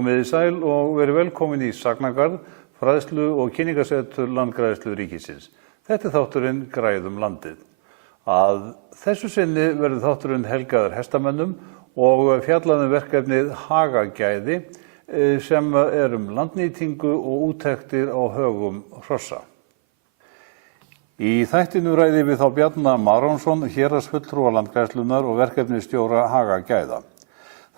Komiði sæl og verið velkomin í Sagnagarð, fræðslu og kynningarsetur Landgræðslu ríkisins. Þetta er þátturinn Græðum landið. Að þessu sinni verður þátturinn helgaður hestamönnum og fjallaðum verkefnið Hagagæði sem er landnýtingu og úttektir á högum hrossa. Í þættinu ræði við þá Bjarna Marónsson, héraðsfulltrúa Landgræðslunnar og verkefnisstjóra Hagagæða.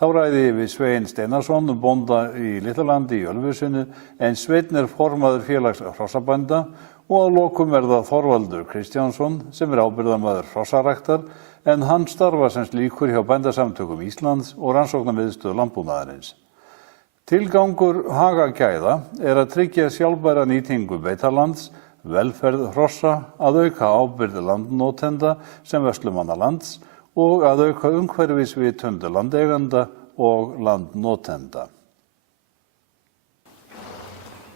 Þá ræði við Svein Steinarsson, bónda í Litlalandi í Ölfusinu, en Sveinn er formaður félags hrossabænda og að lokum er það Þorvaldur Kristjánsson sem er ábyrgðarmaður hrossaræktar, en hann starfar sem slíkur hjá Bændasamtökum Íslands og rannsóknarmiðstöð landbúnaðarins. Tilgangur Hagagæða er að tryggja sjálfbæra nýtingu beitarlands, velferð hrossa, að auka ábyrgð landnotenda sem vörslumanna lands og að auka umhverfisvitund landeiganda og landnotenda.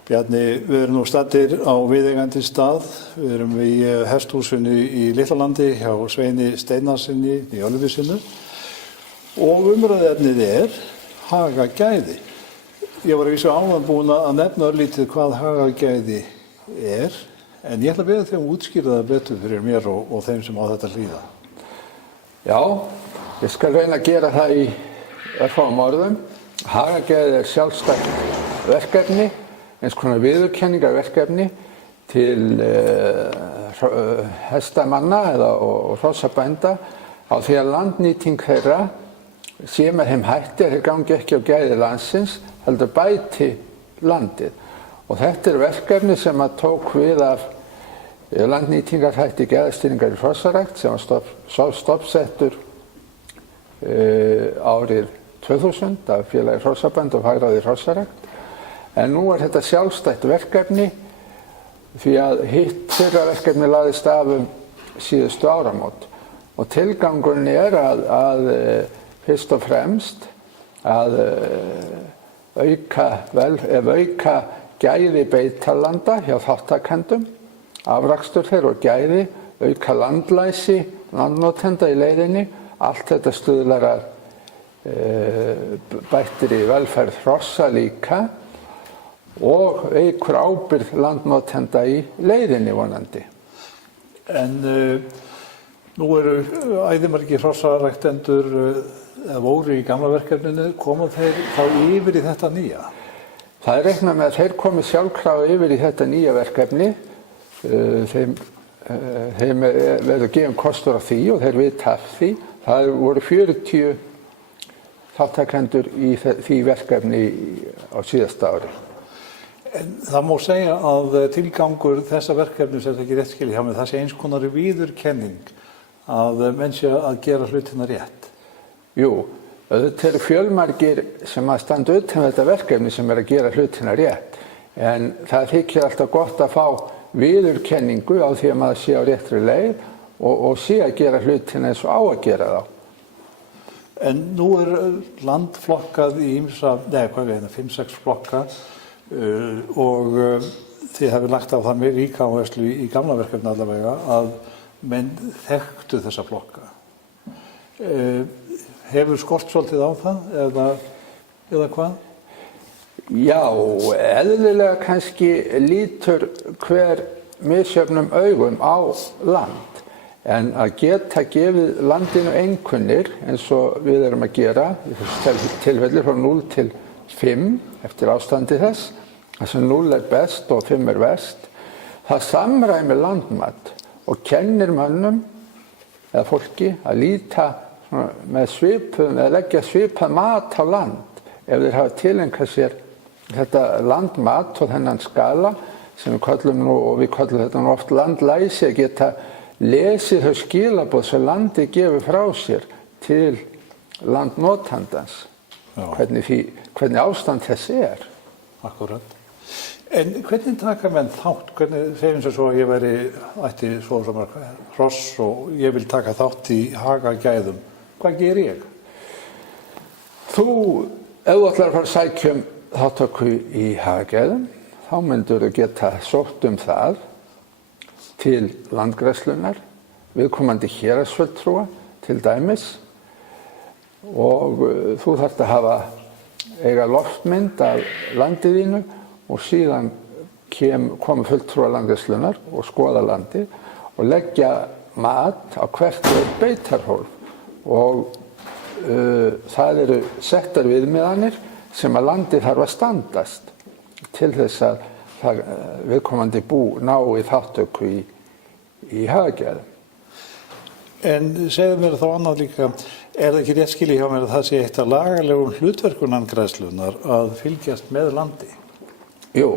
Bjarni, við erum nú staddir á viðeigandi stað. Við erum í hesthúsinu í Litlalandi hjá Sveini Steinarssoni í Ölfusinu og umræðuefnið er Hagagæði. Ég var að vísu áðan búin að nefna örlítið hvað Hagagæði er, en ég ætla að beða þig að útskýra það betur fyrir mér og þeim sem á þetta hlýða. Já, ég skal reyna að gera það í örfáum orðum. Hagagæði er sjálfstætt verkefni, eins konar viðurkenningarverkefni til hestamanna og hrossabænda á því að landnýting þeirra sé með þeim hætti að þeir gangi ekki á gæði landsins, heldur bæti landið. Og þetta er verkefni sem að tók við af landnýtingarhætti gæðastýringar í hrossarækt sem var stofnsettur árið 2000 af félagi hrossabænda og hagræði hrossarækt. En nú er þetta sjálfstætt verkefni því að hitt fyrra verkefni lagðist af síðustu áramót. Og tilgangurinn er að fyrst og fremst að auka gæði beitarlanda hjá þáttakendum, afrakstur þeirra og gæði, auka landlæsi, landnotenda í leiðinni, allt þetta stuðlar að bættri velferð hrossa líka og eykur ábyrgð landnotenda í leiðinni vonandi. En nú eru æðimargir hrossaræktendur eða voru í gamla verkefninu, koma þeir þá yfir í þetta nýja? Það er reiknað með að þeir komi sjálfkrafa yfir í þetta nýja verkefni. Þeim verður gefinn kostur á því og þeir vita af því. Það voru 40 þáttakendur í því verkefni á síðasta ári. En það má segja að tilgangur þessa verkefni sem ekki rétt skilja hjá mig, það sé eins konar viðurkenning að menn sé að gera hlutina rétt. Jú, þetta eru fjölmargir sem að standa utan þetta verkefni sem er að gera hlutina rétt. En það þykir alltaf gott að fá viðurkenningu á því að maður sé á réttri leið og sé að gera hlutina eins og á að gera þá. En nú er land flokkað í 5-6 flokka og þið hefur lagt á það með ríka áherslu í gamla verkefni allavega að menn þekktu þessa flokka. Hefur skort svolítið á það eða hvað? Já, eðlilega kannski lítur hver misjöfnum augum á land, en að geta gefið landinu einkunnir eins og við erum að gera, í þessu tilfelli frá 0 til 5 eftir ástandi þess, þar sem 0 er best og 5 er verst, það samræmir landmat og kennir mönnum eða fólki að líta með svipum eða leggja svipað mat á land ef þeir hafa tileinkað sér þetta landmat og þennan skala sem við köllum nú, og við köllum þetta nú oft landlæsi, að geta lesið þau skilaboð sem landið gefur frá sér til landnotandans, hvernig ástand þess er. Akkúrat. En hvernig taka menn þátt? Hvernig segjum sem svo að ég ætti svo mörg hross og ég vil taka þátt í Hagagæðum? Hvað ger ég? Ef þú ætlar að fara að sækja þáttöku í Hagagæðum, þá myndur þú geta sótt það til Landgræðslunnar, viðkomandi héraðsfulltrúa til dæmis, og þú þarft að hafa eiga loftmynd af landið þínu og síðan komu fulltrúar landgræðslunnar og skoða landið og leggja mat á hvert og eitt beitarhólf og það eru settar viðmiðanir sem að landið þarf að standast til þess að viðkomandi bú nái þátttöku í hagagæðum. En segðu mér þá annað líka, það ekki rétt skilið hjá mér að það sé eitt af lagalegum hlutverkum landgræðslunnar að fylgjast með landi? Jú,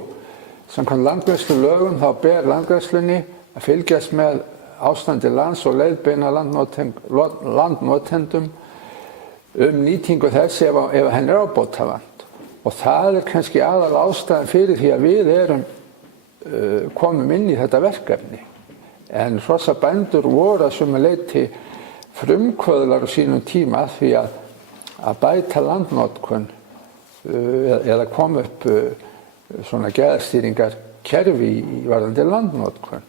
samkvæmt landgræðslulögum þá ber landgræðslunni að fylgjast með ástandi lands og leiðbeina landnotendum nýtingu þess ef henni er ábótavant. Og það er kannski aðal ástæðan fyrir því að við komum inn í þetta verkefni. En hrossabændur voru að sumu leyti frumkvöðlar á sínum tíma því að bæta landnotkun eða koma upp svona gæðastýringarkerfi í varðandi landnotkun.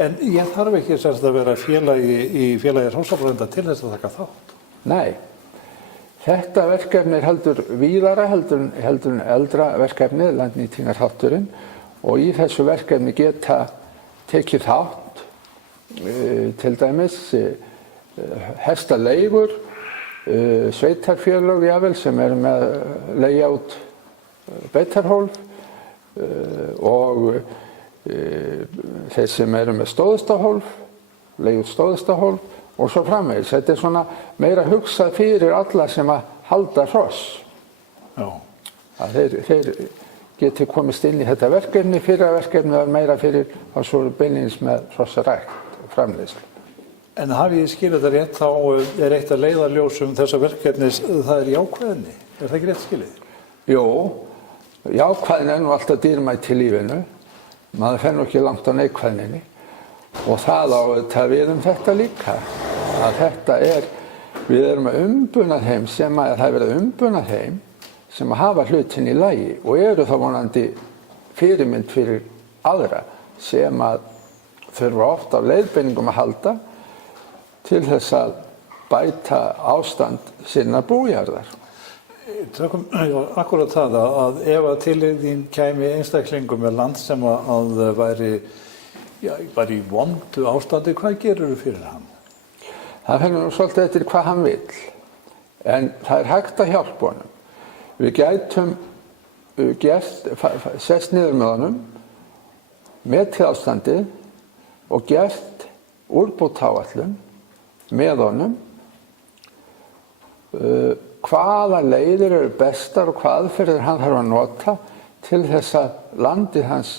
En ég þarf ekki sérst að vera í félagi hrossabænda til þess að taka þátt? Nei. Þetta verkefni er heldur víðara heldur en eldra verkefnið, landnýtingarþátturinn, og í þessu verkefni geta tekið þátt, til dæmis hestaleigur, sveitarfélög jafnvel sem eru með leigja út beitarhólf og þeir sem eru með stóðhestahólf, leigja út stóðhestahólf og svo framvegis. Þetta er svona meira hugsað fyrir alla sem að halda hross. Já. Að þeir geti komist inn í þetta verkefni. Fyrra verkefni var meira fyrir að svo beinlínis með hrossarækt og framleiðslu. En hafi ég skilið þetta rétt, þá er eitt af leiðarljósum þessa verkefnis, það er jákvæðni. Er það ekki rétt skilið? Jú, jákvæðni er nú alltaf dýrmætt í lífinu. Maður fer nú ekki langt á neikvæðninni. Og það á við þetta líka. Að við erum að umbuna þeim það er verið að umbuna þeim sem að hafa hlutin í lagi og eru þá vonandi fyrirmynd fyrir aðra sem að þurfa oft á leiðbeiningum að halda til þess að bæta ástand sinna bújarðar. Tökum akkurat það að ef að til þín kæmi einstaklingum með land sem að væri bara í vondu ástandi, hvað gerur þú fyrir hann? Það fer nú svolítið eftir hvað hann vill, en það er hægt að hjálpa honum. Við gætum sest niður með honum, metið ástandið og gert úrbótaáætlun með honum, hvaða leiðir eru bestar og hvaða aðferðir hann þarf að nota til þess að landið hans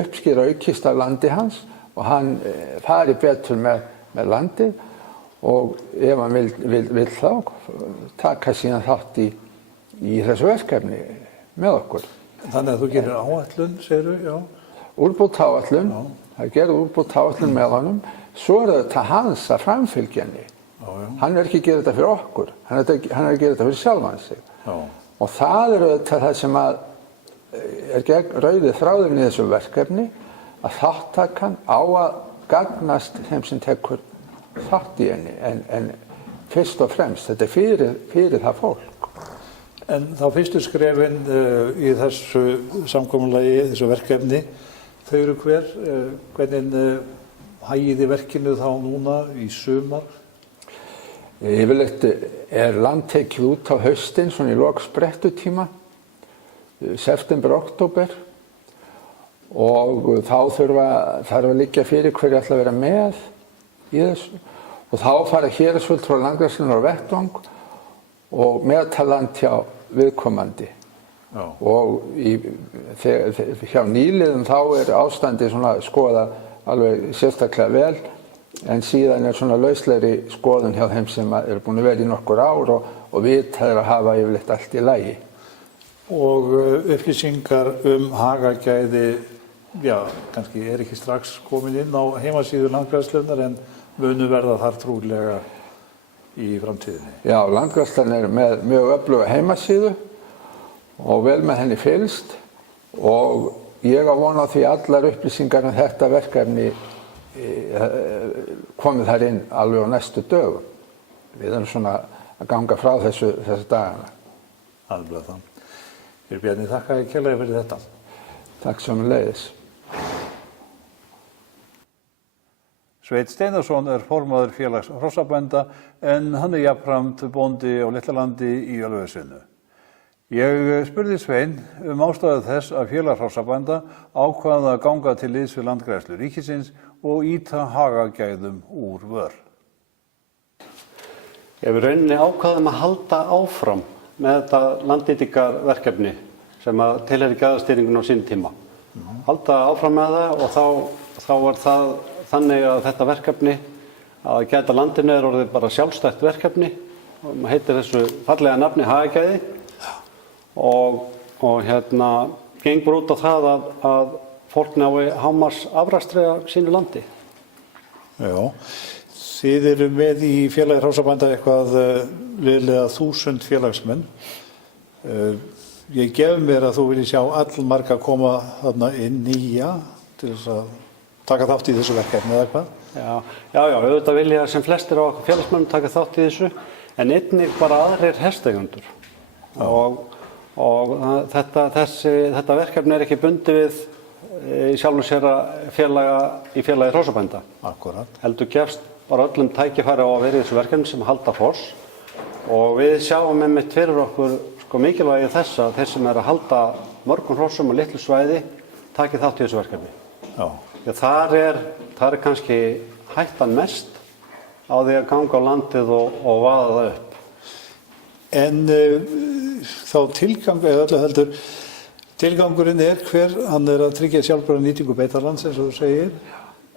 uppskera aukist af landi hans og hann fari betur með landið og ef hann vill þá taka síðan þátt í þessu verkefni með okkur. Þannig að þú gerir áætlun, segirðu, já? Úrbótaáætlun, það gerði úrbótaáætlun með honum, svo er þetta hans að framfylgja henni. Hann er ekki að gera þetta fyrir okkur, hann er að gera þetta fyrir sjálfan sig. Já. Og það er þetta það sem er rauði þráðurinn í þessu verkefni, að þáttakan á að gagnast þeim sem tekur þátt í henni, en fyrst og fremst, þetta er fyrir það fólk. En þá fyrstu skrefin í þessu samkomulagi, þessu verkefni, þau eru hvernig hagið í verkinu þá núna í sumar? Yfirleitt er land tekið út á haustin, svona í lok sprettutíma, september, október, og þá þarf að liggja fyrir hverju ætla að vera með í þessu. Og þá fara héraðsfulltrúar landgræðslunnar á vettvang og meðtaland hjá viðkomandi. Já. Og hjá nýliðum þá er ástandið svona skoðað alveg sérstaklega vel, en síðan er svona lauslegri skoðun hjá þeim sem eru búin að vera í nokkur ár og vita þeir að hafa yfirleitt allt í lagi. Og upplýsingar hagagæði, já, kannski er ekki strax komin inn á heimasíðu Landgræðslunnar en munu verða þar trúlega í framtíðinni. Já, Landgræðslan er með mjög öfluga heimasíðu og vel með henni fylgst og ég á von á því allar upplýsingar um þetta verkefni komið þar inn alveg á næstu dögum. við erum svona að ganga frá þessu dagana. Alveg það. Bjarni, þakka ég kærlega fyrir þetta. Takk sömuleiðis. Sveinn Steinarsson formaður félags hrossabænda en hann jafnframt bóndi á Litlalandi í Ölfusi. Ég spurði Svein ástæðu þess að félag hrossabænda ákvað að ganga til liðs við Landgræðslu ríkisins og ýta hagagæðum úr vör. Við rauninni ákvaðum að halda áfram með þetta landnýtingarverkefni sem að tilheyrir gæðastýringunni á sínum tíma. Halda áfram með það og þá var það þannig að þetta verkefni að gæta landinu orðið bara sjálfstætt verkefni og heitir þessu fallega nafni hagagæði og gengur út á það að fólk nái hámarks afrakstri af sínu landi. Já. Þið eru með í félagi hrossabænda eitthvað liðlega 1000 félagsmenn. Ég gef mér að þú vilji sjá allmarga koma þarna inn nýja til þess að taka þátt í þessu verkefni eða hvað? Já, auðvitað vilja sem flestir á okkur félagsmennum taka þátt í þessu en einnig bara aðrir hesteigendur. Og þetta verkefni er ekki bundið við í sjálfu sér að í félagi hrossabænda. Akkúrat. Heldur gefst bara öllum tækifæri á að vera í þessu verkefni sem halda hross og við sjáum einmitt fyrir okkur mikilvægi þess að þeir sem eru að halda mörgum hrossum og litlu svæði taki þátt í þessu verkefni. Já. Já, þar er kannski hættan mest á því að ganga á landið og vaða það upp. En þá tilgangurinn hver, hann er að tryggja sjálfbæra nýtingu beitarlands eins og þú segir,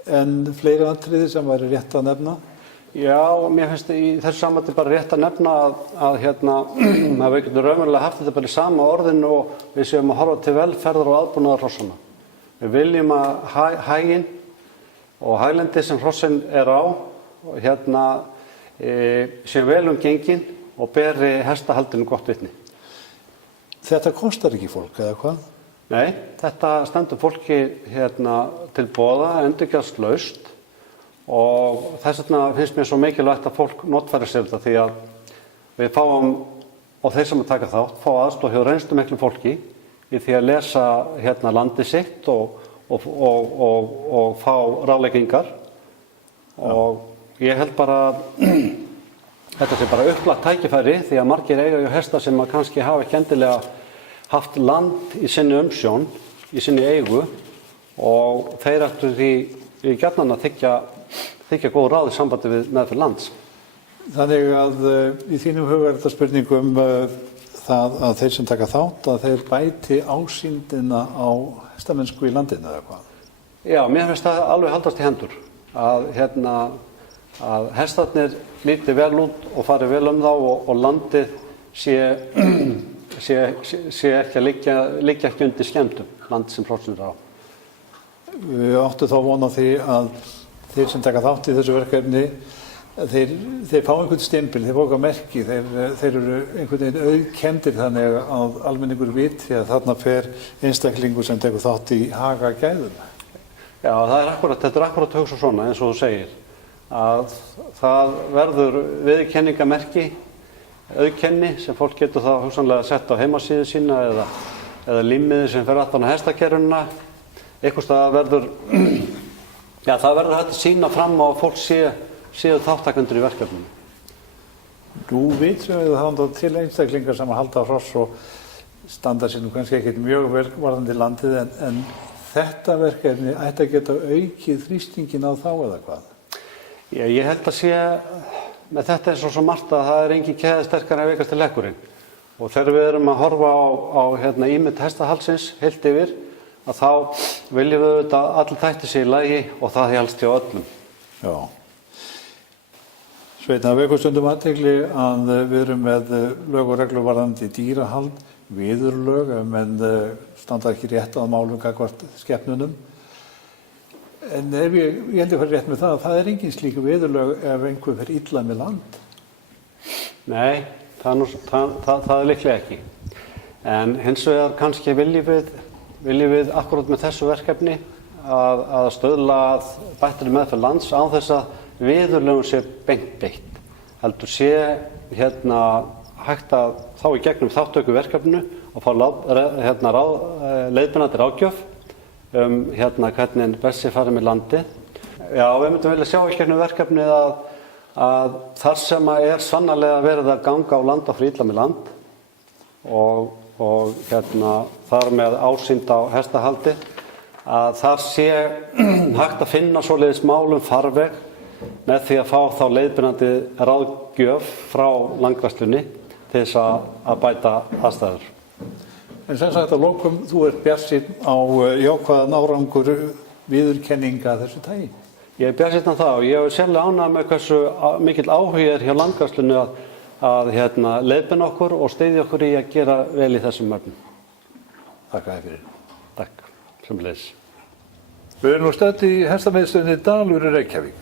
en fleiri atriði sem væri rétt að nefna? Já, mér finnst í þessu sambandi bara rétt að nefna að við getum raunverulega haft þetta bara í sama orðinu og við séum að horfa til velferðar og aðbúnaðar hrossana. Við viljum að haginn og haglendi sem hrossin á séu vel gengin og beri hestahaldinu gott vitni. Þetta kostar ekki fólk, eða hvað? Nei, þetta stendur fólki til boða endurgjaldslaust og þess vegna finnst mér svo mikilvægt að fólk notfæri sér þetta því að við fáum, og þeir sem að taka þátt, fá aðstoð hjá reynslumiklu fólki í því að lesa landið sitt og fá ráðleggingar. Og ég held bara að þetta sé bara upplagt tækifæri því að margir eiga hesta sem að kannski hafa ekki endilega haft land í sinni umsjón, í sinni eigu og þeir ættu því gjarnan að þykja góð ráð í sambandi við meðferð lands. Þannig að í þínum huga er þetta spurning það að þeir sem taka þátt að þeir bæti ásýndina á hestamennsku í landinu eða hvað? Já, mér finnst það alveg haldast í hendur að hestarnir líti vel út og fari vel þá og landið sé ekki að liggja ekki undir skemmdum, landið sem hrossin á. Við áttu þá vona því að þeir sem taka þátt í þessu verkefni þeir fá einhvern stimpil, þeir fá eitthvað merki, þeir eru einhvern veginn auðkenndir þannig að almenningur viti að þarna fer einstaklingur sem tekur þátt í hagagæðum. Já, þetta er akkurat hugsa svona eins og þú segir. Að það verður viðurkenningamerki, auðkenni sem fólk getur þá hugsanlega sett á heimasíðu sína eða límiði sem fer aftan á hestakerrunina. Einhvers staðar verður, það verður hægt að sýna fram á að fólk séu þáttakendur í verkefninu. Nú vitum við að það til einstaklingar sem að halda hross og standa sér kannski ekkert mjög vel varðandi landið en þetta verkefni ætti að geta aukið þrýstingin á þá eða hvað? Ég held að sé með þetta eins og svo margt að það er engin keðja sterkari en veikasti leggurinn og þegar við erum að horfa á ímynd hestahaldsins heilt yfir að þá viljum við auðvitað allir þætti sig í lagi og það helst hjá öllum. Já. Sveinn, það vekur stundum athygli að við erum með lög og reglur varðandi dýrahald, viðurlög ef menn standa ekki rétt að málum gagnvart skepnunum. En ég held að fara rétt með það að það er engin slík viðurlög ef einhver fer illa með land. Nei, það er líklega ekki. En hins vegar kannski viljum við akkurat með þessu verkefni að stöðla að bættri meðferð lands án þess að viðurlögum sé beint beitt. heldur sé hægt að þá í gegnum þátttöku verkefninu og fá leiðbeinandi ráðgjöf hvernig best sé farið með landið. Já, við myndum vilja sjá í gegnum verkefnið að þar sem sannarlega verið að ganga á land og fara illa með land og þar með ásýnd á hestahaldi, að þar sé hægt að finna svoleiðis málum farveg með því að fá þá leiðbeinandi ráðgjöf frá landgræðslunni til þess að bæta aðstæður. En sem sagt að lokum, þú ert bjartsýnn á jákvæðan árangur viðurkenninga þessu tagi? Ég er bjartsýnn á það og ég er sérlega ánægður með hversu mikill áhugi hjá landgræðslunni að leiðbeina okkur og styðja okkur í að gera vel í þessum efnum. Takk fyrir. Takk, sömuleiðis. Við erum nú stödd í hestamiðstöðinni Dalur í Reykjavík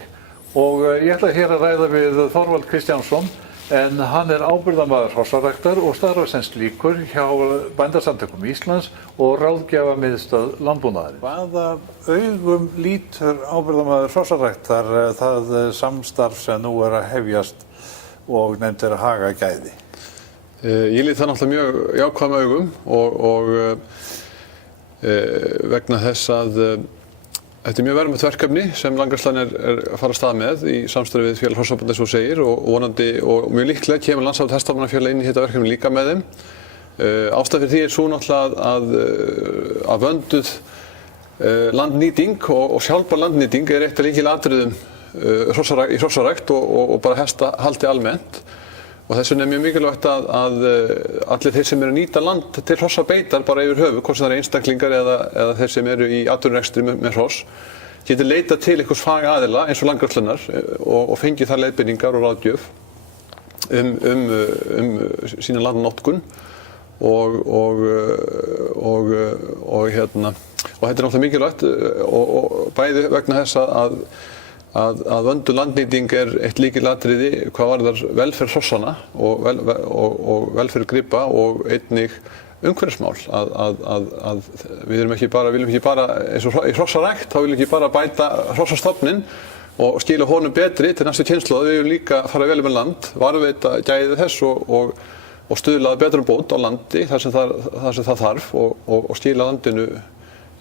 og ég ætla hér að ræða við Þorvald Kristjánsson, en hann er ábyrgðarmaður hrossaræktar og starfar sem slíkur hjá Bændasamtökum Íslands og ráðgjafamiðstöð landbúnaðarins. Hvaða augum lítur ábyrgðarmaður hrossaræktar það samstarf sem nú er að hefjast og nefnt er að haga gæði? Ég lít það náttúrulega mjög jákvæðum augum og vegna þess að þetta er mjög verðmætt verkefni sem Landgræðslan er að fara af stað með í samstarfi við Félag Hrossabænda, eins og þú segir, og vonandi og mjög líklega kemur Landssamtök hestamannafélaga inn í þetta verkefni líka með þeim. Ástæðan fyrir því er svo náttúrulega að vönduð landnýting og sjálfbær landnýting er eitt af lykilatriðum í hrossarækt og bara hestahaldi almennt. Og þess vegna er mjög mikilvægt að allir þeir sem eru að nýta land til hrossabeitar bara yfir höfuð, hvort sem það eru einstaklingar eða þeir sem eru í atvinnurekstri með hross, geti leitað til einhvers fagaðila eins og Landgræðslunnar og fengið þar leiðbeiningar og ráðgjöf sína landnotkun og þetta er náttúrulega mikilvægt og bæði vegna þess að vönduð landnýting er eitt lykilatriði hvað varðar velferð hrossanna og velferð gripa og einnig umhverfismál. Við viljum ekki bara eins og í hrossarækt, þá viljum við ekki bara bæta hrossastofninn og skila honum betri til næstu kynslóð. Við viljum líka fara vel með land, varðveita gæði þess og stuðla að betrum bót á landi þar sem það þarf og skila landinu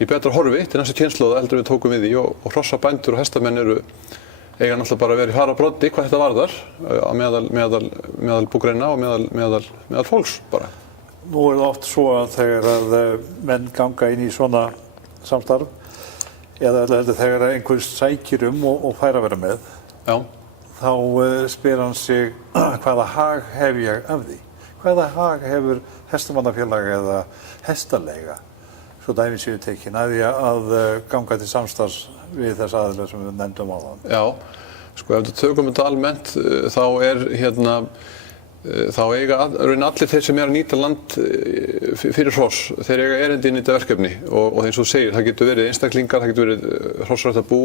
í betra horfi til næstu kynslóða heldur við tókum við því og hrossabændur og hestamenn eiga náttúrulega bara að vera í fararbroddi hvað þetta varðar meðal búgreina og meðal fólks bara. Nú er það oft svo að þegar að menn ganga inn í svona samstarf eða þegar einhver sækir og fær að vera með, Já. Þá spyr hann sig hvaða hag hef ég af því? Hvaða hag hefur hestamannafélag eða hestaleiga? Svo dæmi séu tekin að því að ganga til samstarfs við þess aðila sem við nefndum áðan. Já, sko ef við tökum þetta almennt þá eiga allir þeir sem eru að nýta land fyrir hross, þeir eiga erindi inn í þetta verkefni og eins og þú segir, það getur verið einstaklingar, það getur verið hrossræktarbú,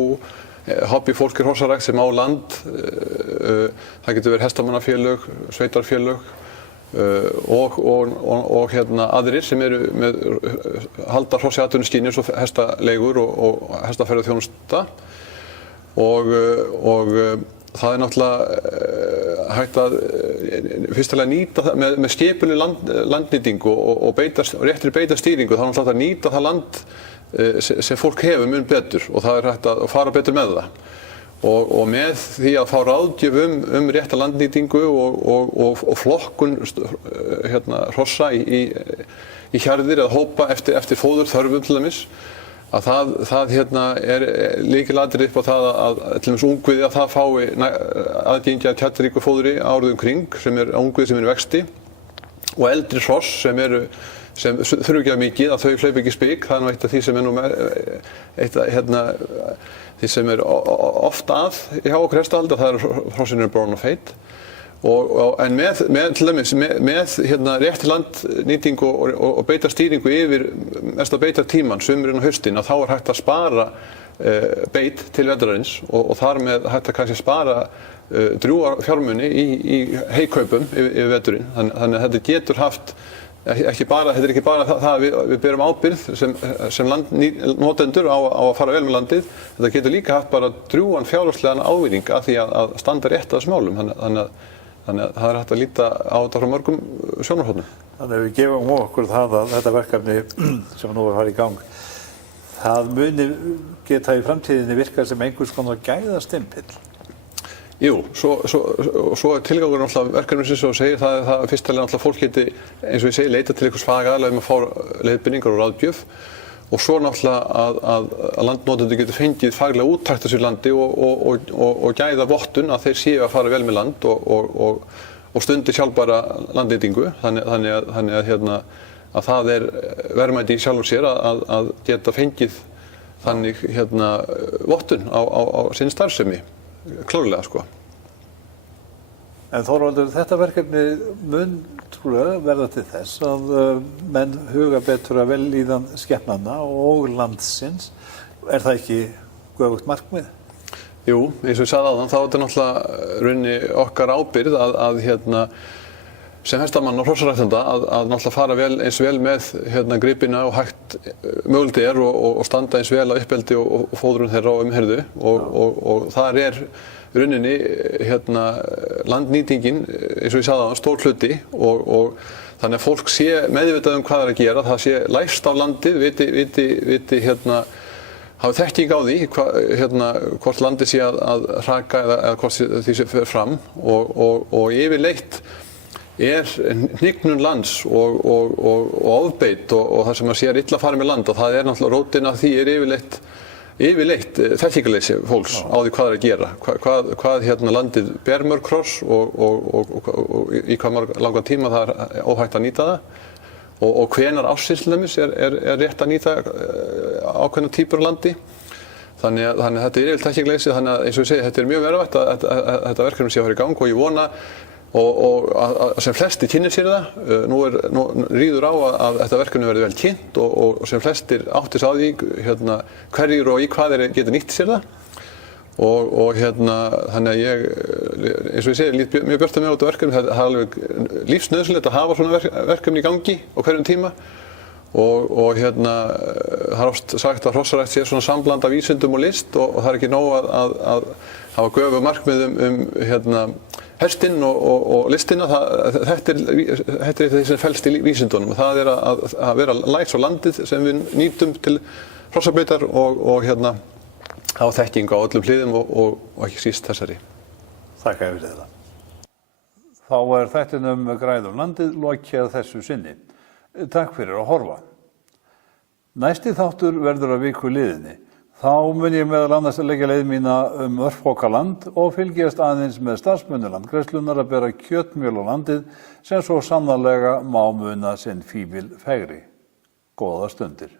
hobbyfólk í hrossarækt sem á land, það getur verið hestamannafélög, sveitarfélög og aðrir sem eru með halda hrossi atvinnuskyni eins og hestaleigur og hestaferðaþjónusta og það er náttúrulega hægt að fyrstulega nýta það með skipuleg landnýtingu og réttri beitastýringu. Það er náttúrulega að nýta það land sem fólk hefur mun betur og það er hægt að fara betur með það. Og með því að fá ráðgjöf rétta landnýtingu og flokkun hrossa í hjarðir eða hópa eftir fóðurþörfum til dæmis, að það er lykilatriði upp á það að til dæmis ungviði að það fái aðgengi að kjarnríku fóðri árið kring sem er ungviði sem eru vexti og eldri hross sem þurfa ekki að mikið að þau hlaupa ekki spik. Það er nú eitt af því sem því sem er oft hjá okkur hestahaldi, það hrossin eru bráðin og feit. En til dæmis með réttri landnýtingu og beitarstýringu yfir mesta beitartímann, sumrin og haustin, að þá er hægt að spara beit til vetrarins og þar með hægt að kannski spara drjúga fjármuni í heikaupum yfir veturinn. Þannig að þetta getur haft þetta er ekki bara það að við berum ábyrgð sem notendur á að fara vel með landið. Þetta getur líka haft bara drjúgan fjárhagslegan ávinning af því að standa rétt að þessum málum. Þannig Þannig að það hægt að líta á þetta frá mörgum sjónarhornum. Þannig að við gefum okkur það að þetta verkefni sem nú er farið í gang, það muni geta í framtíðinni virkað sem einhvers konar gæðastimpill. Jú, svo er tilgangurinn alltaf verkefnisins og segir það fyrst alveg alltaf fólk geti, eins og ég segi, leita til einhvers fagaðilega að fá leiðbeiningar og ráðgjöf og svo náttúrulega að landnotendur getur fengið faglega úttekt á þessu landi og gæða vottun að þeir séu að fara vel með land og stundi sjálfbæra landnýtingu. Þannig að það er verðmæti í sjálfur sér að geta fengið þannig vottun á sinni starfsemi, klárlega sko. En Þorvaldur, þetta verkefni mun trúlega verða til þess að menn huga betur að vellíðan skepnanna og landsins. Er það ekki göfugt markmið? Jú, eins og ég sagði áðan, þá er þetta náttúrulega raunni okkar ábyrgð að sem hestamann og hrossaræktanda að náttúrulega fara eins vel með gripina og hægt mögulegt er og standa eins vel á uppeldi og fóðrun þeirra og umherðu og þar er rauninni landnýtingin, eins og ég sagði áðan, stór hluti og þannig að fólk sé meðvitað hvað er að gera, það sé læst á landið, viti hafi þekking á því hvort landið sé að hraka eða hvort því sé fer fram og yfirleitt er hnignun lands og ofbeit og það sem að sé illa farið með land og það er náttúrulega rótin af því er yfirleitt þekkingarleysi fólks á því hvað er að gera, hvað landið ber mörg hross og í hvað langan tíma það er óhægt að nýta það og hvenær ársins til dæmis er rétt að nýta ákveðna típur af landi. Þannig að þetta er yfirleitt þekkingarleysi, þannig að eins og ég segi, þetta er mjög verðmætt að þetta verkefni sé að fara í gang og ég vona og að sem flesti kynnir sér það. Nú ríður á að þetta verkefni verði vel kynnt og sem flestir áttis á því hverjir og í hvað þeir geta nýtt sér það og þannig að ég, eins og ég segi, lít mjög björt með á þetta verkefni. Það er alveg lífsnauðsynlegt að hafa svona verkefni í gangi á hverjum tíma og það er oft sagt að hrossarækt sé svona sambland af vísindum og list og það er ekki nóg að hafa göfu markmið hestinn og listina. Þetta er eitt af því sem felst í vísindunum og það er að vera læs á landið sem við nýtum til hrossabeitar og hafa þekking á öllum hliðum og ekki síst þessari. Þakka fyrir þetta. Þá er þættinum Græðum landið lokið þessu sinni. Takk fyrir að horfa. Næsti þáttur verður að viku liðinni. Þá mun ég meðal annars að leggja leið mína Örfókaland og fylgjast aðeins með starfsmönnum Landgræðslunnar að bera kjötmjöl á landið sem svo sannarlega má muna sinn fífil fegri. Góðar stundir.